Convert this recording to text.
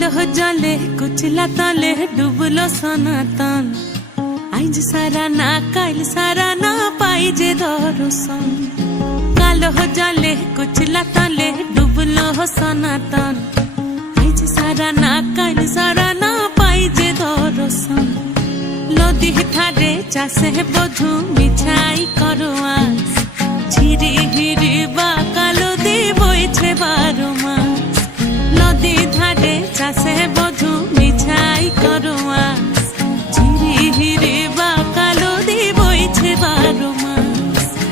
জলে কুচলা তলে ডুবলো সনাতন আইজ সারা না কাল সারা না পাই যে দর্শন কালো জলে কুচলা তলে ডুবলো সনাতন আইজ সারা না কাল সারা না পাই যে দর্শন নদী ধারে চাষে বধু মিছাই করোয়া se